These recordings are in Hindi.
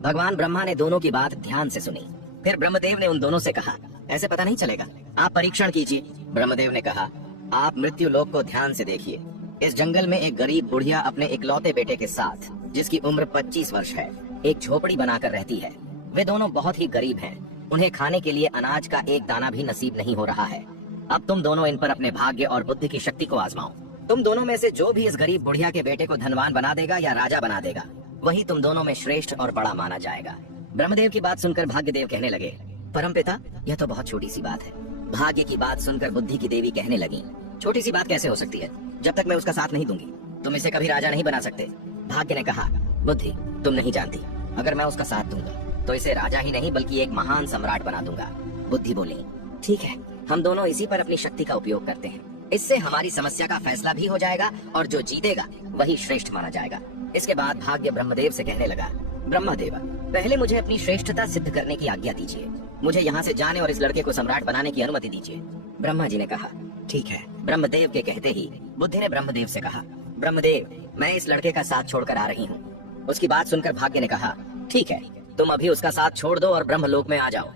भगवान ब्रह्मा ने दोनों की बात ध्यान से सुनी। फिर ब्रह्मदेव ने उन दोनों से कहा, ऐसे पता नहीं चलेगा, आप परीक्षण कीजिए। ब्रह्मदेव ने कहा, आप मृत्यु लोक को ध्यान से देखिए। इस जंगल में एक गरीब बुढ़िया अपने इकलौते बेटे के साथ, जिसकी उम्र 25 वर्ष है, एक झोपड़ी बनाकर रहती है। वे दोनों बहुत ही गरीब हैं। उन्हें खाने के लिए अनाज का एक दाना भी नसीब नहीं हो रहा है। अब तुम दोनों इन पर अपने भाग्य और बुद्धि की शक्ति को आजमाओ। तुम दोनों में से जो भी इस गरीब बुढ़िया के बेटे को धनवान बना देगा या राजा बना देगा, वही तुम दोनों में श्रेष्ठ और बड़ा माना जाएगा। ब्रह्मदेव की बात सुनकर भाग्यदेव कहने लगे, परमपिता, यह तो बहुत छोटी सी बात है। भाग्य की बात सुनकर बुद्धि की देवी कहने लगी, छोटी सी बात कैसे हो सकती है? जब तक मैं उसका साथ नहीं दूंगी, तुम इसे कभी राजा नहीं बना सकते। भाग्य ने कहा, बुद्धि, तुम नहीं जानती, अगर मैं उसका साथ दूंगा तो इसे राजा ही नहीं बल्कि एक महान सम्राट बना दूंगा। बुद्धि बोली, ठीक है, हम दोनों इसी पर अपनी शक्ति का उपयोग करते हैं। इससे हमारी समस्या का फैसला भी हो जाएगा और जो जीतेगा वही श्रेष्ठ माना जाएगा। इसके बाद भाग्य ब्रह्मदेव से कहने लगा, ब्रह्मदेव, पहले मुझे अपनी श्रेष्ठता सिद्ध करने की आज्ञा दीजिए। मुझे यहाँ से जाने और इस लड़के को सम्राट बनाने की अनुमति दीजिए। ब्रह्मा जी ने कहा, ठीक है। ब्रह्मदेव के कहते ही बुद्धि ने ब्रह्मदेव से कहा, ब्रह्मदेव, मैं इस लड़के का साथ छोड़कर आ रही हूँ। उसकी बात सुनकर भाग्य ने कहा, ठीक है, तुम अभी उसका साथ छोड़ दो और ब्रह्मलोक में आ जाओ।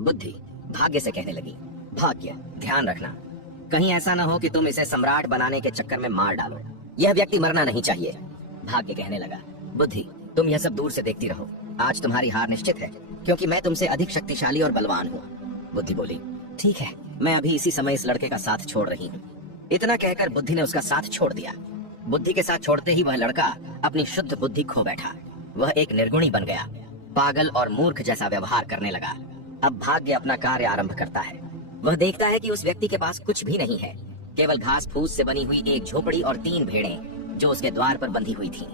बुद्धि भाग्य से कहने लगी, भाग्य, ध्यान रखना, कहीं ऐसा न हो कि तुम इसे सम्राट बनाने के चक्कर में मार डालो। यह व्यक्ति मरना नहीं चाहिए। भाग्य कहने लगा, बुद्धि, तुम यह सब दूर से देखती रहो। आज तुम्हारी हार निश्चित है, क्योंकि मैं तुमसे अधिक शक्तिशाली और बलवान हूँ। बुद्धि बोली, ठीक है, मैं अभी इसी समय इस लड़के का साथ छोड़ रही हूँ। इतना कहकर बुद्धि ने उसका साथ छोड़ दिया। बुद्धि के साथ छोड़ते ही वह लड़का अपनी शुद्ध बुद्धि खो बैठा। वह एक निर्गुणी बन गया, पागल और मूर्ख जैसा व्यवहार करने लगा। अब भाग्य अपना कार्य आरंभ करता है। वह देखता है कि उस व्यक्ति के पास कुछ भी नहीं है, केवल घास फूस से बनी हुई एक झोपड़ी और 3 भेड़ें जो उसके द्वार पर बंधी हुई थीं।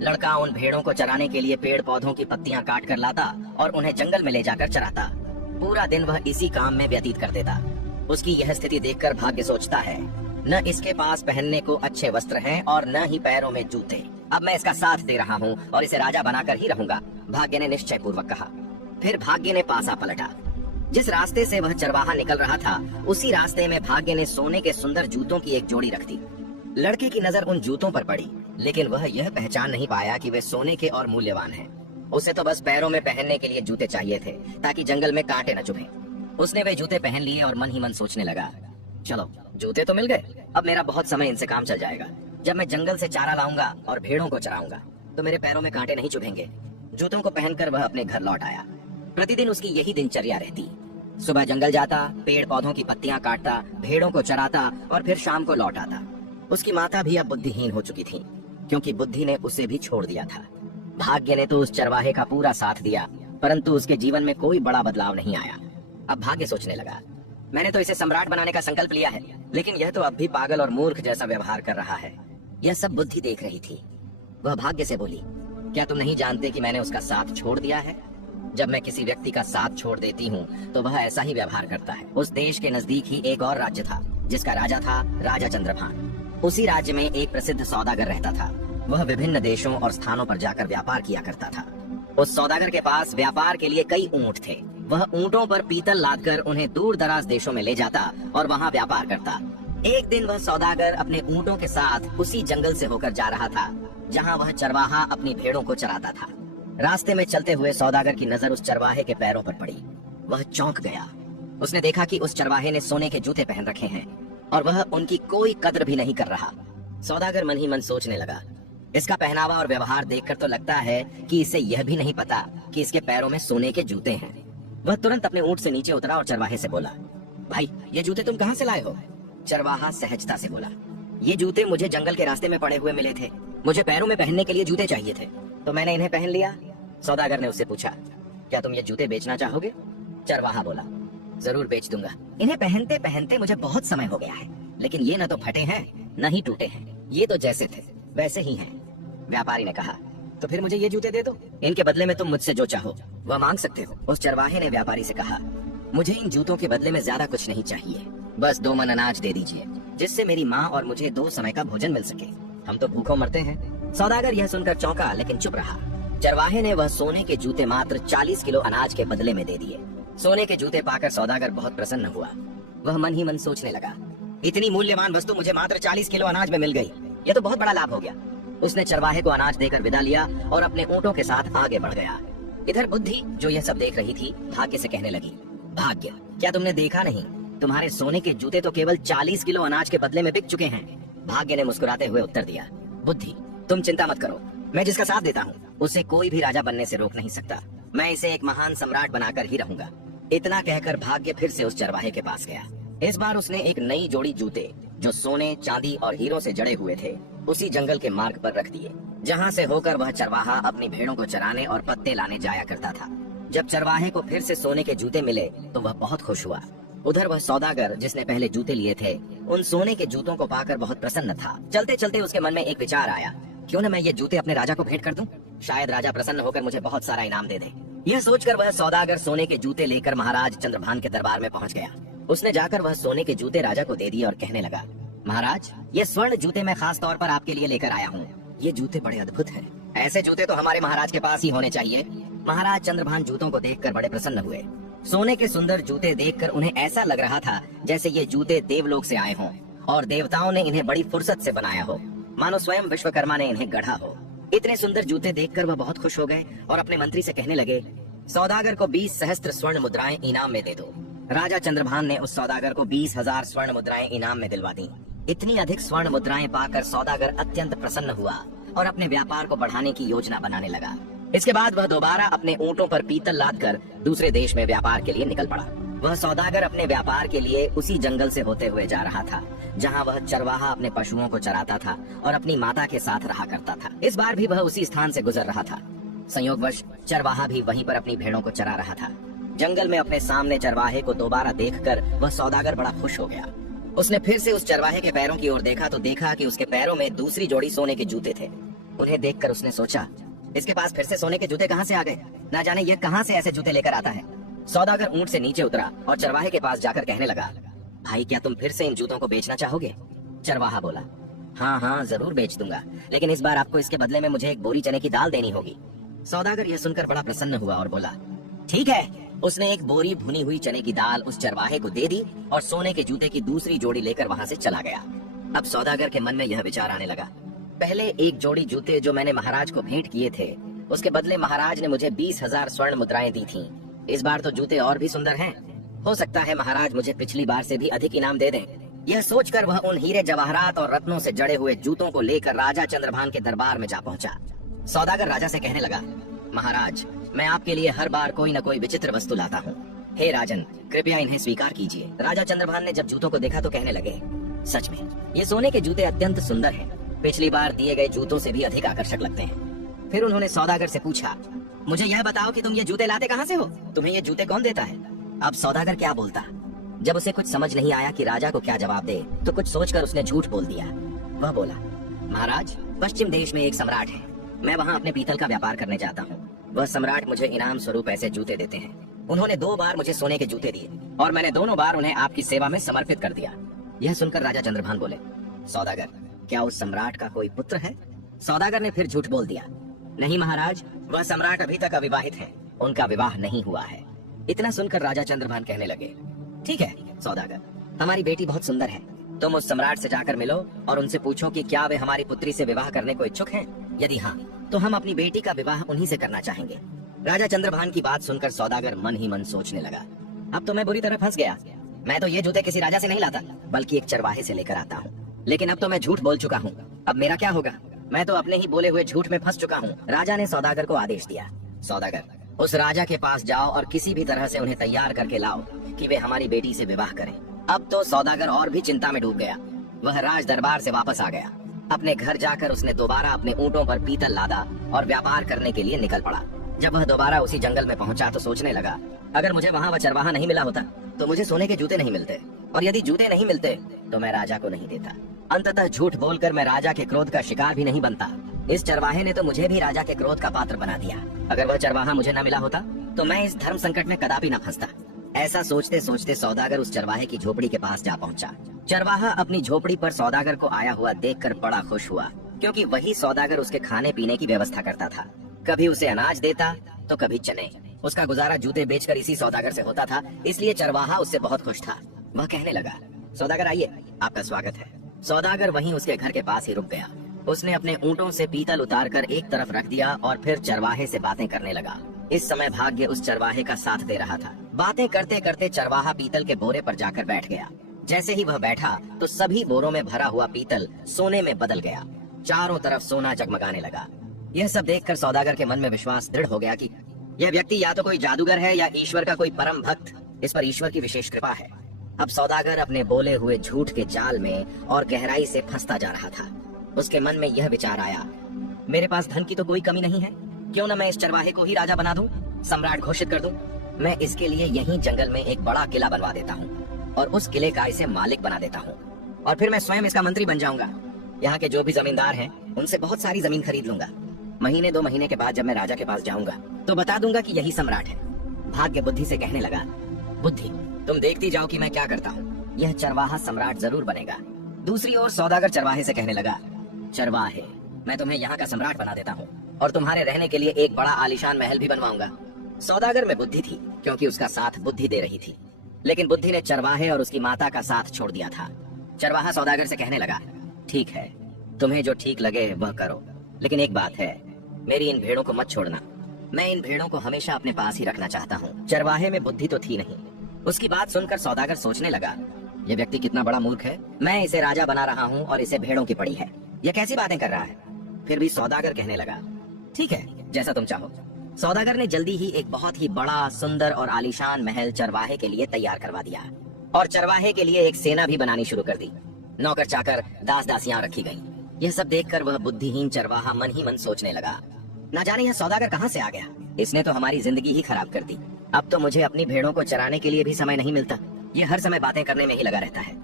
लड़का उन भेड़ों को चराने के लिए पेड़ पौधों की पत्तियां काट कर लाता और उन्हें जंगल में ले जाकर चराता। पूरा दिन वह इसी काम में व्यतीत कर देता। उसकी यह स्थिति देखकर भाग्य सोचता है, न इसके पास पहनने को अच्छे वस्त्र हैं और न ही पैरों में जूते। अब मैं इसका साथ दे रहा हूँ और इसे राजा बनाकर ही रहूंगा, भाग्य ने निश्चय पूर्वक कहा। फिर भाग्य ने पासा पलटा। जिस रास्ते से वह चरवाहा निकल रहा था, उसी रास्ते में भाग्य ने सोने के सुंदर जूतों की एक जोड़ी रख दी। लड़के की नजर उन जूतों पर पड़ी, लेकिन वह यह पहचान नहीं पाया कि वे सोने के और मूल्यवान हैं। उसे तो बस पैरों में पहनने के लिए जूते चाहिए थे, ताकि जंगल में कांटे न चुभे। उसने वे जूते पहन लिए और मन ही मन सोचने लगा, चलो, जूते तो मिल गए, अब मेरा बहुत समय इनसे काम चल जाएगा। जब मैं जंगल से चारा लाऊंगा और भेड़ों को चराऊंगा तो मेरे पैरों में कांटे नहीं चुभेंगे। जूतों को पहनकर वह अपने घर लौट आया। प्रतिदिन उसकी यही दिनचर्या रहती। सुबह जंगल जाता, पेड़ पौधों की पत्तियां काटता, भेड़ों को चराता और फिर शाम को लौट आता। उसकी माता भी अब बुद्धिहीन हो चुकी थी, क्योंकि बुद्धि ने उसे भी छोड़ दिया था। भाग्य ने तो उस चरवाहे का पूरा साथ दिया, परंतु उसके जीवन में कोई बड़ा बदलाव नहीं आया। अब भाग्य सोचने लगा, मैंने तो इसे सम्राट बनाने का संकल्प लिया है, लेकिन यह तो अब भी पागल और मूर्ख जैसा व्यवहार कर रहा है। यह सब बुद्धि देख रही थी। वह भाग्य से बोली, क्या तुम नहीं जानते कि मैंने उसका साथ छोड़ दिया है? जब मैं किसी व्यक्ति का साथ छोड़ देती हूँ तो वह ऐसा ही व्यवहार करता है। उस देश के नजदीक ही एक और राज्य था, जिसका राजा था राजा चंद्रभान। उसी राज्य में एक प्रसिद्ध सौदागर रहता था। वह विभिन्न देशों और स्थानों पर जाकर व्यापार किया करता था। उस सौदागर के पास व्यापार के लिए कई ऊंट थे। वह ऊंटों पर पीतल लादकर उन्हें दूर दराज देशों में ले जाता और वहाँ व्यापार करता। एक दिन वह सौदागर अपने ऊंटों के साथ उसी जंगल से होकर जा रहा था, जहाँ वह चरवाहा अपनी भेड़ों को चराता था। रास्ते में चलते हुए सौदागर की नजर उस चरवाहे के पैरों पर पड़ी। वह चौंक गया। उसने देखा कि उस चरवाहे ने सोने के जूते पहन रखे हैं और वह उनकी कोई कद्र भी नहीं कर रहा। सौदागर मन ही मन सोचने लगा, इसका पहनावा और व्यवहार देखकर तो लगता है कि इसे यह भी नहीं पता कि इसके पैरों में सोने के जूते हैं। वह तुरंत अपने ऊंट से नीचे उतरा और चरवाहे से बोला, भाई, ये जूते तुम कहाँ से लाए हो? चरवाहा सहजता से बोला, ये जूते मुझे जंगल के रास्ते में पड़े हुए मिले थे। मुझे पैरों में पहनने के लिए जूते चाहिए थे, तो मैंने इन्हें पहन लिया। सौदागर ने उससे पूछा, क्या तुम ये जूते बेचना चाहोगे? चरवाहा बोला, जरूर बेच दूंगा। इन्हें पहनते पहनते मुझे बहुत समय हो गया है, लेकिन ये न तो फटे हैं न ही टूटे हैं। ये तो जैसे थे वैसे ही हैं। व्यापारी ने कहा, तो फिर मुझे ये जूते दे दो। इनके बदले में तुम मुझसे जो चाहो वह मांग सकते हो। उस चरवाहे ने व्यापारी से कहा, मुझे इन जूतों के बदले में ज्यादा कुछ नहीं चाहिए, बस 2 मन अनाज दे दीजिए, जिससे मेरी माँ और मुझे 2 समय का भोजन मिल सके। हम तो भूखों मरते हैं। सौदागर यह सुनकर चौंका, लेकिन चुप रहा। चरवाहे ने वह सोने के जूते मात्र 40 किलो अनाज के बदले में दे दिए। सोने के जूते पाकर सौदागर बहुत प्रसन्न हुआ। वह मन ही मन सोचने लगा, इतनी मूल्यवान वस्तु मुझे मात्र 40 किलो अनाज में मिल गई, यह तो बहुत बड़ा लाभ हो गया। उसने चरवाहे को अनाज देकर विदा लिया और अपने ऊंटों के साथ आगे बढ़ गया। इधर बुद्धि जो यह सब देख रही थी भाग्य से कहने लगी, भाग्य, क्या तुमने देखा नहीं, तुम्हारे सोने के जूते तो केवल 40 किलो अनाज के बदले में बिक चुके हैं। भाग्य ने मुस्कुराते हुए उत्तर दिया, बुद्धि, तुम चिंता मत करो, मैं जिसका साथ देता हूँ उसे कोई भी राजा बनने से रोक नहीं सकता। मैं इसे एक महान सम्राट बनाकर ही रहूंगा। इतना कहकर भाग्य फिर से उस चरवाहे के पास गया। इस बार उसने एक नई जोड़ी जूते जो सोने, चांदी और हीरों से जड़े हुए थे उसी जंगल के मार्ग पर रख दिए, जहाँ से होकर वह चरवाहा अपनी भेड़ों को चराने और पत्ते लाने जाया करता था। जब चरवाहे को फिर से सोने के जूते मिले तो वह बहुत खुश हुआ। उधर वह सौदागर जिसने पहले जूते लिए थे उन सोने के जूतों को पाकर बहुत प्रसन्न था। चलते चलते उसके मन में एक विचार आया, क्यों न मैं ये जूते अपने राजा को भेंट कर दूं? शायद राजा प्रसन्न होकर मुझे बहुत सारा इनाम दे दे। यह सोचकर वह सौदागर सोने के जूते लेकर महाराज चंद्रभान के दरबार में पहुंच गया। उसने जाकर वह सोने के जूते राजा को दे दिए और कहने लगा, महाराज, ये स्वर्ण जूते मैं खास तौर पर आपके लिए लेकर आया हूँ। ये जूते बड़े अद्भुत हैं। ऐसे जूते तो हमारे महाराज के पास ही होने चाहिए। महाराज चंद्रभान जूतों को देखकर बड़े प्रसन्न हुए। सोने के सुंदर जूते देखकर उन्हें ऐसा लग रहा था जैसे ये जूते देवलोक से आए हों और देवताओं ने इन्हें बड़ी फुर्सत से बनाया हो, मानो स्वयं विश्वकर्मा ने इन्हें गढ़ा हो। इतने सुंदर जूते देखकर वह बहुत खुश हो गए और अपने मंत्री से कहने लगे, सौदागर को 20 सहस्त्र स्वर्ण मुद्राएं इनाम में दे दो। राजा चंद्रभान ने उस सौदागर को 20,000 स्वर्ण मुद्राएं इनाम में दिलवा दी। इतनी अधिक स्वर्ण मुद्राएं पाकर सौदागर अत्यंत प्रसन्न हुआ और अपने व्यापार को बढ़ाने की योजना बनाने लगा। इसके बाद वह दोबारा अपने ऊंटों पर पीतल लादकर दूसरे देश में व्यापार के लिए निकल पड़ा। वह सौदागर अपने व्यापार के लिए उसी जंगल से होते हुए जा रहा था जहां वह चरवाहा अपने पशुओं को चराता था और अपनी माता के साथ रहा करता था। इस बार भी वह उसी स्थान से गुजर रहा था। संयोगवश चरवाहा भी वहीं पर अपनी भेड़ों को चरा रहा था। जंगल में अपने सामने चरवाहे को दोबारा देखकर वह सौदागर बड़ा खुश हो गया। उसने फिर से उस चरवाहे के पैरों की ओर देखा तो देखा कि उसके पैरों में दूसरी जोड़ी सोने के जूते थे। उन्हें देखकर उसने सोचा, इसके पास फिर से सोने के जूते कहाँ से आ गए? ना जाने ये कहाँ से ऐसे जूते लेकर आता है। सौदागर ऊंट से नीचे उतरा और चरवाहे के पास जाकर कहने लगा, भाई, क्या तुम फिर से इन जूतों को बेचना चाहोगे? चरवाहा बोला, हाँ हाँ, जरूर बेच दूंगा, लेकिन इस बार आपको इसके बदले में मुझे एक बोरी चने की दाल देनी होगी। सौदागर यह सुनकर बड़ा प्रसन्न हुआ और बोला, ठीक है। उसने एक बोरी भुनी हुई चने की दाल उस चरवाहे को दे दी और सोने के जूते की दूसरी जोड़ी लेकर वहाँ से चला गया। अब सौदागर के मन में यह विचार आने लगा, पहले एक जोड़ी जूते जो मैंने महाराज को भेंट किए थे उसके बदले महाराज ने मुझे 20,000 स्वर्ण मुद्राएं दी थीं। इस बार तो जूते और भी सुंदर हैं। हो सकता है महाराज मुझे पिछली बार से भी अधिक इनाम दे दें। यह सोचकर वह उन हीरे जवाहरात और रत्नों से जड़े हुए जूतों को लेकर राजा चंद्रभान के दरबार में जा पहुंचा। सौदागर राजा से कहने लगा, महाराज, मैं आपके लिए हर बार कोई न कोई विचित्र वस्तु लाता हूँ। हे राजन, कृपया इन्हें स्वीकार कीजिए। राजा चंद्रभान ने जब जूतों को देखा तो कहने लगे, सच में ये सोने के जूते अत्यंत सुंदर हैं। पिछली बार दिए गए जूतों से भी अधिक आकर्षक लगते हैं। फिर उन्होंने सौदागर से पूछा, मुझे यह बताओ कि तुम ये जूते लाते कहाँ से हो? तुम्हें ये जूते कौन देता है? अब सौदागर क्या बोलता? जब उसे कुछ समझ नहीं आया कि राजा को क्या जवाब दे तो कुछ सोचकर उसने झूठ बोल दिया। वह बोला, महाराज, पश्चिम देश में एक सम्राट है। मैं वहाँ अपने पीतल का व्यापार करने जाता हूँ। वह सम्राट मुझे इनाम स्वरूप ऐसे जूते देते हैं। उन्होंने 2 बार मुझे सोने के जूते दिए और मैंने दोनों बार उन्हें आपकी सेवा में समर्पित कर दिया। यह सुनकर राजा चंद्रभान बोले, सौदागर, क्या उस सम्राट का कोई पुत्र है? सौदागर ने फिर झूठ बोल दिया, नहीं महाराज, वह सम्राट अभी तक अविवाहित है, उनका विवाह नहीं हुआ है। इतना सुनकर राजा चंद्रभान कहने लगे, ठीक है सौदागर, हमारी बेटी बहुत सुंदर है। तुम उस सम्राट से जाकर मिलो और उनसे पूछो कि क्या वे हमारी पुत्री से विवाह करने को इच्छुक हैं। यदि हाँ, तो हम अपनी बेटी का विवाह उन्हीं से करना चाहेंगे। राजा चंद्रभान की बात सुनकर सौदागर मन ही मन सोचने लगा, अब तो मैं बुरी तरह फंस गया। मैं तो ये जूते किसी राजा से नहीं लाता बल्कि एक चरवाहे से लेकर आता हूँ। लेकिन अब तो मैं झूठ बोल चुका हूँ, अब मेरा क्या होगा? मैं तो अपने ही बोले हुए झूठ में फंस चुका हूँ। राजा ने सौदागर को आदेश दिया, सौदागर, उस राजा के पास जाओ और किसी भी तरह से उन्हें तैयार करके लाओ कि वे हमारी बेटी से विवाह करें। अब तो सौदागर और भी चिंता में डूब गया। वह राज दरबार से वापस आ गया। अपने घर जाकर उसने दोबारा अपने ऊंटों पर पीतल लादा और व्यापार करने के लिए निकल पड़ा। जब वह दोबारा उसी जंगल में पहुंचा तो सोचने लगा, अगर मुझे वहाँ वह चरवाहा नहीं मिला होता तो मुझे सोने के जूते नहीं मिलते, और यदि जूते नहीं मिलते तो मैं राजा को नहीं देता। अंततः झूठ बोलकर मैं राजा के क्रोध का शिकार भी नहीं बनता। इस चरवाहे ने तो मुझे भी राजा के क्रोध का पात्र बना दिया। अगर वह चरवाहा मुझे न मिला होता तो मैं इस धर्म संकट में कदापि न फंसता। ऐसा सोचते सोचते सौदागर उस चरवाहे की झोपड़ी के पास जा पहुंचा। चरवाहा अपनी झोपड़ी पर सौदागर को आया हुआ देखकर बड़ा खुश हुआ, क्योंकि वही सौदागर उसके खाने पीने की व्यवस्था करता था। कभी उसे अनाज देता तो कभी चने। उसका गुजारा जूते बेचकर इसी सौदागर से होता था, इसलिए चरवाहा उससे बहुत खुश था। वह कहने लगा, सौदागर आइए, आपका स्वागत है। सौदागर वहीं उसके घर के पास ही रुक गया। उसने अपने ऊंटों से पीतल उतारकर एक तरफ रख दिया और फिर चरवाहे से बातें करने लगा। इस समय भाग्य उस चरवाहे का साथ दे रहा था। बातें करते करते चरवाहा पीतल के बोरे पर जाकर बैठ गया। जैसे ही वह बैठा तो सभी बोरों में भरा हुआ पीतल सोने में बदल गया। चारों तरफ सोना जगमगाने लगा। यह सब देखकर सौदागर के मन में विश्वास दृढ़ हो गया कि यह व्यक्ति या तो कोई जादूगर है या ईश्वर का कोई परम भक्त। इस पर ईश्वर की विशेष कृपा है। अब सौदागर अपने बोले हुए झूठ के जाल में और गहराई से फंसता जा रहा था। उसके मन में यह विचार आया, मेरे पास धन की तो कोई कमी नहीं है, क्यों न मैं इस चरवाहे को ही राजा बना दूं, सम्राट घोषित कर दूं। मैं इसके लिए यहीं जंगल में एक बड़ा किला बनवा देता हूँ और उस किले का इसे मालिक बना देता हूँ और फिर मैं स्वयं इसका मंत्री बन जाऊंगा। यहाँ के जो भी जमींदार हैं उनसे बहुत सारी जमीन खरीद लूंगा। महीने 2 महीने के बाद जब मैं राजा के पास जाऊंगा तो बता दूंगा कि यही सम्राट है। भाग्य बुद्धि से कहने लगा, बुद्धि तुम देखती जाओ कि मैं क्या करता हूँ, यह चरवाहा सम्राट जरूर बनेगा। दूसरी ओर सौदागर चरवाहे से कहने लगा, चरवाहे मैं तुम्हें यहाँ का सम्राट बना देता हूँ और तुम्हारे रहने के लिए एक बड़ा आलीशान महल भी बनवाऊंगा। सौदागर में बुद्धि थी क्योंकि उसका साथ बुद्धि दे रही थी, लेकिन बुद्धि ने चरवाहे और उसकी माता का साथ छोड़ दिया था। चरवाहा सौदागर से कहने लगा, ठीक है, तुम्हें जो ठीक लगे वह करो, लेकिन एक बात है, मेरी इन भेड़ों को मत छोड़ना। मैं इन भेड़ों को हमेशा अपने पास ही रखना चाहता हूँ। चरवाहे में बुद्धि तो थी नहीं। उसकी बात सुनकर सौदागर सोचने लगा, यह व्यक्ति कितना बड़ा मूर्ख है। मैं इसे राजा बना रहा हूँ और इसे भेड़ों की पड़ी है। यह कैसी बातें कर रहा है। फिर भी सौदागर कहने लगा, ठीक है, जैसा तुम चाहो। सौदागर ने जल्दी ही एक बहुत ही बड़ा, सुंदर और आलीशान महल चरवाहे के लिए तैयार करवा दिया और चरवाहे के लिए एक सेना भी बनानी शुरू कर दी। नौकर चाकर, दास दासियां रखी गईं। यह सब देखकर वह बुद्धिहीन चरवाहा मन ही मन सोचने लगा, न जाने यह सौदागर कहाँ से आ गया। इसने तो हमारी जिंदगी ही खराब कर दी। अब तो मुझे अपनी भेड़ों को चराने के लिए भी समय नहीं मिलता। यह हर समय बातें करने में ही लगा रहता है।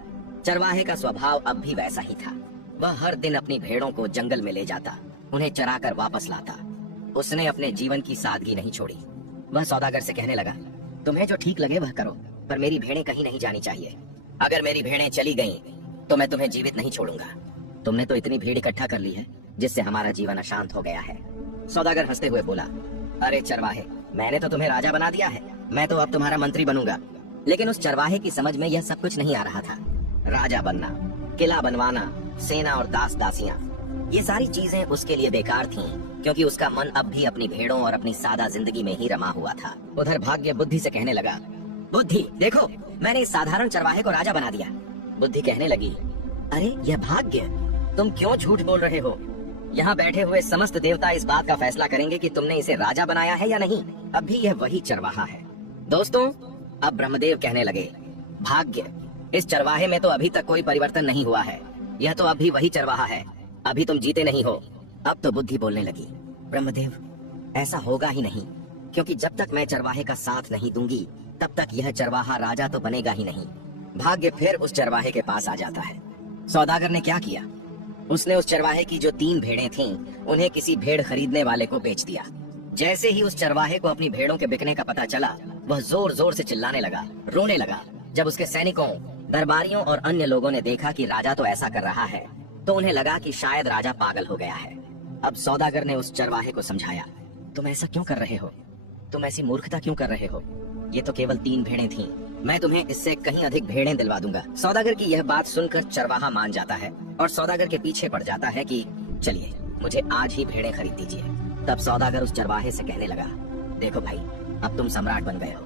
चरवाहे का स्वभाव अब भी वैसा ही था। वह हर दिन अपनी भेड़ों को जंगल में ले जाता, उन्हें चराकर वापस लाता। उसने अपने जीवन की सादगी नहीं छोड़ी। वह सौदागर से कहने लगा, तुम्हें जो ठीक लगे वह करो, पर मेरी भेड़ें कहीं नहीं जानी चाहिए। अगर मेरी भेड़ें चली गईं, तो मैं तुम्हें जीवित नहीं छोड़ूंगा। तुमने तो इतनी भीड़ इकट्ठा कर ली है जिससे हमारा जीवन अशांत हो गया है। सौदागर हंसते हुए बोला, अरे चरवाहे, मैंने तो तुम्हें राजा बना दिया है, मैं तो अब तुम्हारा मंत्री बनूंगा। लेकिन उस चरवाहे की समझ में यह सब कुछ नहीं आ रहा था। राजा बनना, किला बनवाना, सेना और दास दासियां, ये सारी चीजें उसके लिए बेकार थीं, क्योंकि उसका मन अब भी अपनी भेड़ों और अपनी सादा जिंदगी में ही रमा हुआ था। उधर भाग्य बुद्धि से कहने लगा, बुद्धि देखो, मैंने इस साधारण चरवाहे को राजा बना दिया। बुद्धि कहने लगी, अरे यह भाग्य, तुम क्यों झूठ बोल रहे हो। यहाँ बैठे हुए समस्त देवता इस बात का फैसला करेंगे कि तुमने इसे राजा बनाया है या नहीं। अब भी यह वही चरवाहा है। दोस्तों, अब ब्रह्मदेव कहने लगे, भाग्य, इस चरवाहे में तो अभी तक कोई परिवर्तन नहीं हुआ है। यह तो अब भी वही चरवाहा है। अभी तुम जीते नहीं हो। अब तो बुद्धि बोलने लगी, ब्रह्मदेव, ऐसा होगा ही नहीं, क्योंकि जब तक मैं चरवाहे का साथ नहीं दूंगी तब तक यह चरवाहा राजा तो बनेगा ही नहीं। भाग्य फिर उस चरवाहे के पास आ जाता है। सौदागर ने क्या किया, उसने उस चरवाहे की जो 3 भेड़ें थीं, उन्हें किसी भेड़ खरीदने वाले को बेच दिया। जैसे ही उस चरवाहे को अपनी भेड़ों के बिकने का पता चला, वह जोर जोर से चिल्लाने लगा, रोने लगा। जब उसके सैनिकों, दरबारियों और अन्य लोगों ने देखा कि राजा तो ऐसा कर रहा है, तो उन्हें लगा कि शायद राजा पागल हो गया है। अब सौदागर ने उस चरवाहे को समझाया, तुम ऐसा क्यों कर रहे हो, तुम ऐसी मूर्खता क्यों कर रहे हो। ये तो केवल 3 भेड़ें थीं, मैं तुम्हें इससे कहीं अधिक भेड़ें दिलवा दूंगा। सौदागर की यह बात सुनकर चरवाहा मान जाता है और सौदागर के पीछे पड़ जाता है कि चलिए, मुझे आज ही भेड़ें खरीद दीजिए। तब सौदागर उस चरवाहे से कहने लगा, देखो भाई, अब तुम सम्राट बन गए हो,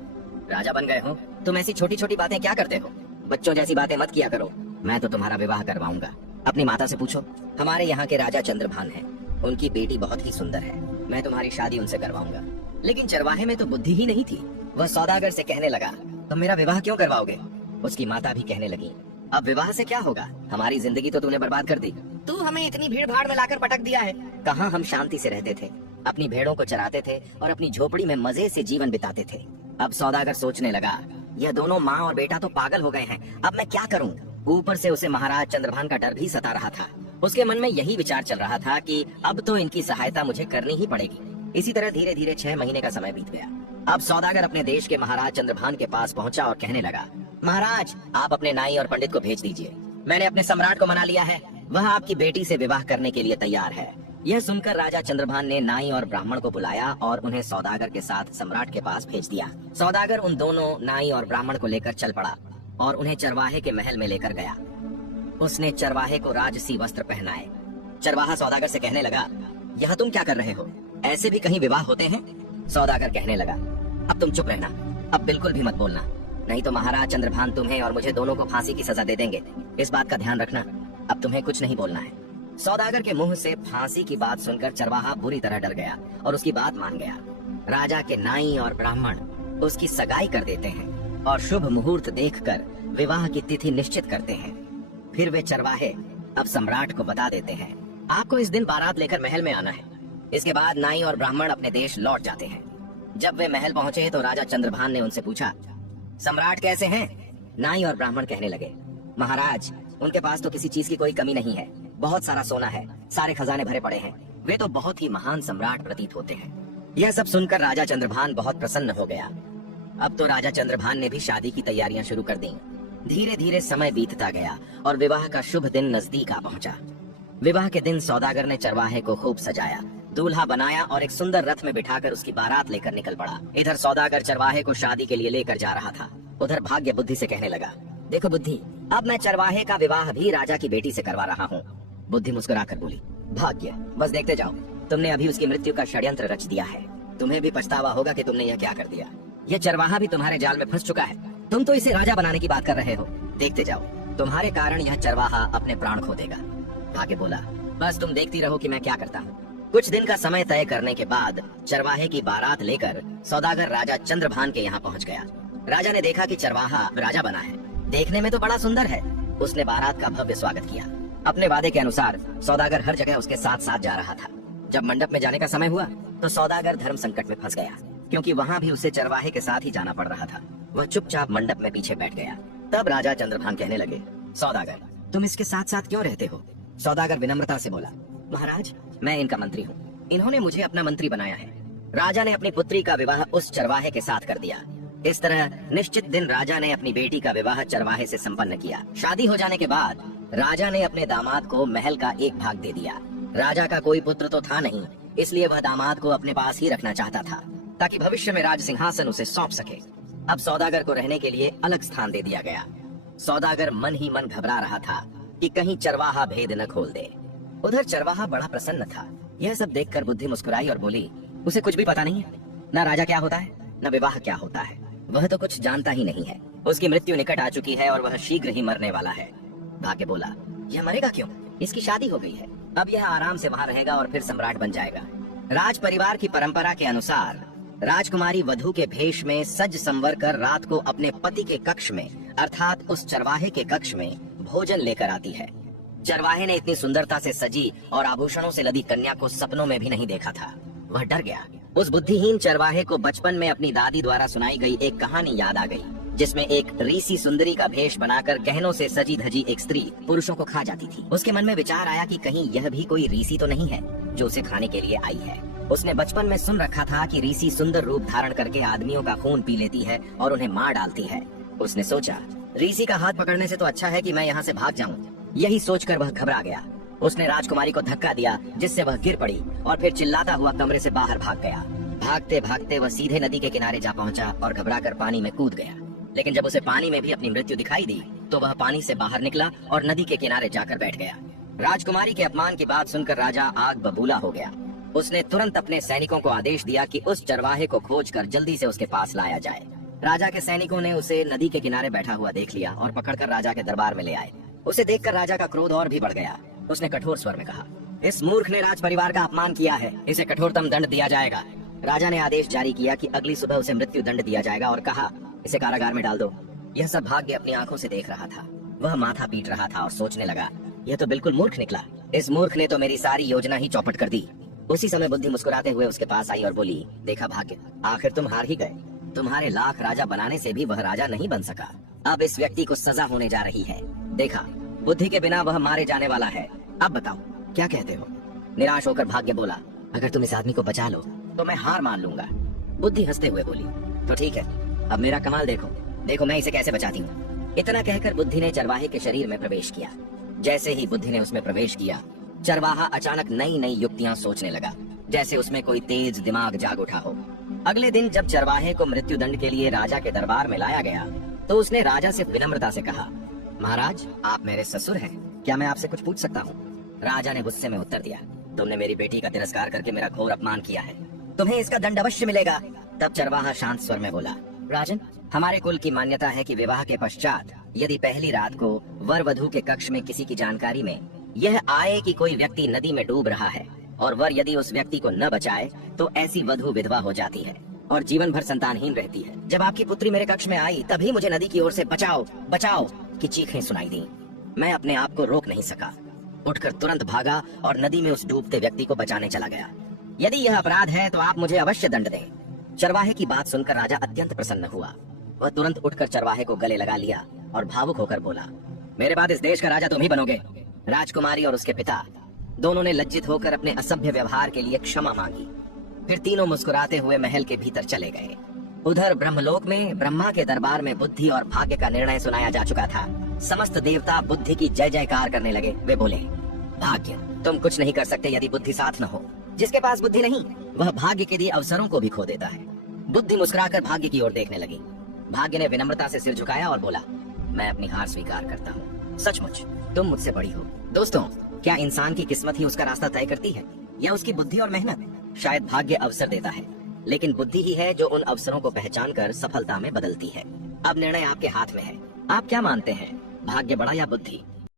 राजा बन गए हो, तुम ऐसी छोटी छोटी बातें क्या करते हो। बच्चों जैसी बातें मत किया करो। मैं तो तुम्हारा विवाह करवाऊंगा। अपनी माता से पूछो, हमारे यहाँ के राजा चंद्रभान हैं, उनकी बेटी बहुत ही सुंदर है, मैं तुम्हारी शादी उनसे करवाऊंगा। लेकिन चरवाहे में तो बुद्धि ही नहीं थी। वह सौदागर से कहने लगा, तुम मेरा विवाह क्यों करवाओगे। उसकी माता भी कहने लगी, अब विवाह से क्या होगा, हमारी जिंदगी तो तूने बर्बाद कर दी। तू हमें इतनी भीड़ भाड़ में लाकर पटक दिया है। कहाँ हम शांति से रहते थे, अपनी भेड़ों को चराते थे और अपनी झोपड़ी में मजे से जीवन बिताते थे। अब सौदागर सोचने लगा, यह दोनों माँ और बेटा तो पागल हो गए हैं, अब मैं क्या करूँ। ऊपर से उसे महाराज चंद्रभान का डर भी सता रहा था। उसके मन में यही विचार चल रहा था कि अब तो इनकी सहायता मुझे करनी ही पड़ेगी। इसी तरह धीरे धीरे 6 महीने का समय बीत गया। अब सौदागर अपने देश के महाराज चंद्रभान के पास पहुंचा और कहने लगा, महाराज, आप अपने नाई और पंडित को भेज दीजिए, मैंने अपने सम्राट को मना लिया है, वह आपकी बेटी से विवाह करने के लिए तैयार है। यह सुनकर राजा चंद्रभान ने नाई और ब्राह्मण को बुलाया और उन्हें सौदागर के साथ सम्राट के पास भेज दिया। सौदागर उन दोनों नाई और ब्राह्मण को लेकर चल पड़ा और उन्हें चरवाहे के महल में लेकर गया। उसने चरवाहे को राजसी वस्त्र पहनाए। चरवाहा सौदागर से कहने लगा, यह तुम क्या कर रहे हो, ऐसे भी कहीं विवाह होते हैं। सौदागर कहने लगा, अब तुम चुप रहना, अब बिल्कुल भी मत बोलना, नहीं तो महाराज चंद्रभान तुम्हें और मुझे दोनों को फांसी की सजा दे देंगे। इस बात का ध्यान रखना, अब तुम्हें कुछ नहीं बोलना है। सौदागर के मुंह से फांसी की बात सुनकर चरवाहा बुरी तरह डर गया और उसकी बात मान गया। राजा के नाई और ब्राह्मण उसकी सगाई कर देते हैं और शुभ मुहूर्त देखकर विवाह की तिथि निश्चित करते हैं। फिर वे चरवाहे अब सम्राट को बता देते हैं, आपको इस दिन बारात लेकर महल में आना है। इसके बाद नाई और ब्राह्मण अपने देश लौट जाते हैं। जब वे महल पहुंचे तो राजा चंद्रभान ने उनसे पूछा, सम्राट कैसे हैं? नाई और ब्राह्मण कहने लगे, महाराज उनके पास तो किसी चीज की कोई कमी नहीं है, बहुत सारा सोना है, सारे खजाने भरे पड़े हैं, वे तो बहुत ही महान सम्राट प्रतीत होते हैं। यह सब सुनकर राजा चंद्रभान बहुत प्रसन्न हो गया। अब तो राजा चंद्रभान ने भी शादी की तैयारियां शुरू कर दी। धीरे धीरे समय बीतता गया और विवाह का शुभ दिन नजदीक आ पहुंचा। विवाह के दिन सौदागर ने चरवाहे को खूब सजाया, दूल्हा बनाया और एक सुंदर रथ में बिठाकर उसकी बारात लेकर निकल पड़ा। इधर सौदागर चरवाहे को शादी के लिए लेकर जा रहा था। उधर भाग्य बुद्धि से कहने लगा, देखो बुद्धि, अब मैं चरवाहे का विवाह भी राजा की बेटी से करवा रहा हूँ। बुद्धि मुस्कुराकर बोली, भाग्य बस देखते जाओ, तुमने अभी उसकी मृत्यु का षड्यंत्र रच दिया है। तुम्हें भी पछतावा होगा कि तुमने यह क्या कर दिया। यह चरवाहा भी तुम्हारे जाल में फंस चुका है। तुम तो इसे राजा बनाने की बात कर रहे हो, देखते जाओ, तुम्हारे कारण यह चरवाहा अपने प्राण खो देगा। भाग्य बोला, बस तुम देखती रहो कि मैं क्या करता हूँ। कुछ दिन का समय तय करने के बाद चरवाहे की बारात लेकर सौदागर राजा चंद्रभान के यहाँ पहुँच गया। राजा ने देखा कि चरवाहा राजा बना है, देखने में तो बड़ा सुंदर है। उसने बारात का भव्य स्वागत किया। अपने वादे के अनुसार सौदागर हर जगह उसके साथ साथ जा रहा था। जब मंडप में जाने का समय हुआ तो सौदागर धर्म संकट में फंस गया, क्योंकि वहाँ भी उसे चरवाहे के साथ ही जाना पड़ रहा था। वह चुपचाप मंडप में पीछे बैठ गया। तब राजा चंद्रभान कहने लगे, सौदागर तुम इसके साथ साथ क्यों रहते हो? सौदागर विनम्रता से बोला, महाराज मैं इनका मंत्री हूँ, इन्होंने मुझे अपना मंत्री बनाया है। राजा ने अपनी पुत्री का विवाह उस चरवाहे के साथ कर दिया। इस तरह निश्चित दिन राजा ने अपनी बेटी का विवाह चरवाहे से संपन्न किया। शादी हो जाने के बाद राजा ने अपने दामाद को महल का एक भाग दे दिया। राजा का कोई पुत्र तो था नहीं, इसलिए वह दामाद को अपने पास ही रखना चाहता था, ताकि भविष्य में राज सिंहासन उसे सौंप सके। अब सौदागर को रहने के लिए अलग स्थान दे दिया गया। सौदागर मन ही मन घबरा रहा था कि कहीं चरवाहा भेद न खोल दे। उधर चरवाहा बड़ा प्रसन्न था। यह सब देखकर बुद्धि मुस्कुराई और बोली, उसे कुछ भी पता नहीं है, न राजा क्या होता है न विवाह क्या होता है, वह तो कुछ जानता ही नहीं है। उसकी मृत्यु निकट आ चुकी है और वह शीघ्र ही मरने वाला है। भाग्य बोला, यह मरेगा क्यों? इसकी शादी हो गई है, अब यह आराम से वहाँ रहेगा और फिर सम्राट बन जाएगा। राज परिवार की परंपरा के अनुसार राजकुमारी वधू के भेष में सज संवर कर रात को अपने पति के कक्ष में अर्थात उस चरवाहे के कक्ष में भोजन लेकर आती है। चरवाहे ने इतनी सुंदरता से सजी और आभूषणों से लदी कन्या को सपनों में भी नहीं देखा था। वह डर गया। उस बुद्धिहीन चरवाहे को बचपन में अपनी दादी द्वारा सुनाई गई एक कहानी याद आ गई, जिसमें एक रीसी सुंदरी का भेष बनाकर गहनों से सजी धजी एक स्त्री पुरुषों को खा जाती थी। उसके मन में विचार आया कि कहीं यह भी कोई रीसी तो नहीं है जो उसे खाने के लिए आई है। उसने बचपन में सुन रखा था कि रीसी सुंदर रूप धारण करके आदमियों का खून पी लेती है और उन्हें मार डालती है। उसने सोचा, रीसी का हाथ पकड़ने से तो अच्छा है कि मैं यहाँ से भाग जाऊँ। यही सोचकर वह घबरा गया। उसने राजकुमारी को धक्का दिया, जिससे वह गिर पड़ी और फिर चिल्लाता हुआ कमरे से बाहर भाग गया। भागते भागते वह सीधे नदी के किनारे जा पहुंचा और घबराकर पानी में कूद गया। लेकिन जब उसे पानी में भी अपनी मृत्यु दिखाई दी तो वह पानी से बाहर निकला और नदी के किनारे जाकर बैठ गया। राजकुमारी के अपमान की बात सुनकर राजा आग बबूला हो गया। उसने तुरंत अपने सैनिकों को आदेश दिया कि उस चरवाहे को खोजकर जल्दी से उसके पास लाया जाए। राजा के सैनिकों ने उसे नदी के किनारे बैठा हुआ देख लिया और पकड़कर राजा के दरबार में ले आए। उसे देखकर राजा का क्रोध और भी बढ़ गया। उसने कठोर स्वर में कहा, इस मूर्ख ने राज परिवार का अपमान किया है, इसे कठोरतम दंड दिया जाएगा। राजा ने आदेश जारी किया कि अगली सुबह उसे मृत्यु दंड दिया जाएगा और कहा, इसे कारागार में डाल दो। यह सब भाग्य अपनी आंखों से देख रहा था। वह माथा पीट रहा था और सोचने लगा, यह तो बिल्कुल मूर्ख निकला। इस मूर्ख ने तो मेरी सारी योजना ही चौपट कर दी। उसी समय बुद्धि मुस्कुराते हुए उसके पास आई और बोली, देखा भाग्य, आखिर तुम हार ही गए। तुम्हारे लाख राजा बनाने से भी वह राजा नहीं बन सका। अब इस व्यक्ति को सजा होने जा रही है। देखा, बुद्धि के बिना वह मारे जाने वाला है। अब बताओ क्या कहते हो? निराश होकर भाग्य बोला, अगर तुम इस आदमी को बचा लो तो मैं हार मान लूंगा। बुद्धि हंसते हुए बोली, तो ठीक है, अब मेरा कमाल देखो, देखो मैं इसे कैसे बचाती हूँ। इतना कहकर बुद्धि ने चरवाहे के शरीर में प्रवेश किया। जैसे ही बुद्धि ने उसमें प्रवेश किया, चरवाहा अचानक नई नई युक्तियां सोचने लगा, जैसे उसमें कोई तेज दिमाग जाग उठा हो। अगले दिन जब चरवाहे को मृत्यु दंड के लिए राजा के दरबार में लाया गया तो उसने राजा से विनम्रता से कहा, महाराज आप मेरे ससुर हैं, क्या मैं आपसे कुछ पूछ सकता हूँ? राजा ने गुस्से में उत्तर दिया, तुमने मेरी बेटी का तिरस्कार करके मेरा घोर अपमान किया है। तुम्हें इसका दंड अवश्य मिलेगा। तब चरवाहा शांत स्वर में बोला, राजन, हमारे कुल की मान्यता है कि विवाह के पश्चात यदि पहली रात को वर वधू के कक्ष में किसी की जानकारी में यह आए कि कोई व्यक्ति नदी में डूब रहा है और वर यदि उस व्यक्ति को न बचाए तो ऐसी वधू विधवा हो जाती है और जीवन भर संतानहीन रहती है। जब आपकी पुत्री मेरे कक्ष में आई तभी मुझे नदी की ओर से बचाओ बचाओ की चीखें सुनाई दी। मैं अपने आप को रोक नहीं सका, उठकर तुरंत भागा और नदी में उस डूबते व्यक्ति को बचाने चला गया। यदि यह अपराध है तो आप मुझे अवश्य दंड दें। चरवाहे की बात सुनकर राजा अत्यंत प्रसन्न हुआ। वह तुरंत उठकर चरवाहे को गले लगा लिया और भावुक होकर बोला, मेरे बाद इस देश का राजा तुम ही बनोगे। राजकुमारी और उसके पिता दोनों ने लज्जित होकर अपने असभ्य व्यवहार के लिए क्षमा मांगी। फिर तीनों मुस्कुराते हुए महल के भीतर चले गए। उधर ब्रह्मलोक में ब्रह्मा के दरबार में बुद्धि और भाग्य का निर्णय सुनाया जा चुका था। समस्त देवता बुद्धि की जय जयकार करने लगे। वे बोले, भाग्य, तुम कुछ नहीं कर सकते यदि बुद्धि साथ न हो। जिसके पास बुद्धि नहीं वह भाग्य के दिए अवसरों को भी खो देता है। बुद्धि मुस्कुराकर भाग्य की ओर देखने लगी। भाग्य ने विनम्रता से सिर झुकाया और बोला, मैं अपनी हार स्वीकार करता हूँ। सचमुच तुम मुझसे बड़ी हो। दोस्तों, क्या इंसान की किस्मत ही उसका रास्ता तय करती है या उसकी बुद्धि और मेहनत? शायद भाग्य अवसर देता है, लेकिन बुद्धि ही है जो उन अवसरों को पहचान कर सफलता में बदलती है। अब निर्णय आपके हाथ में है। आप क्या मानते हैं, भाग्य बड़ा या बुद्धि?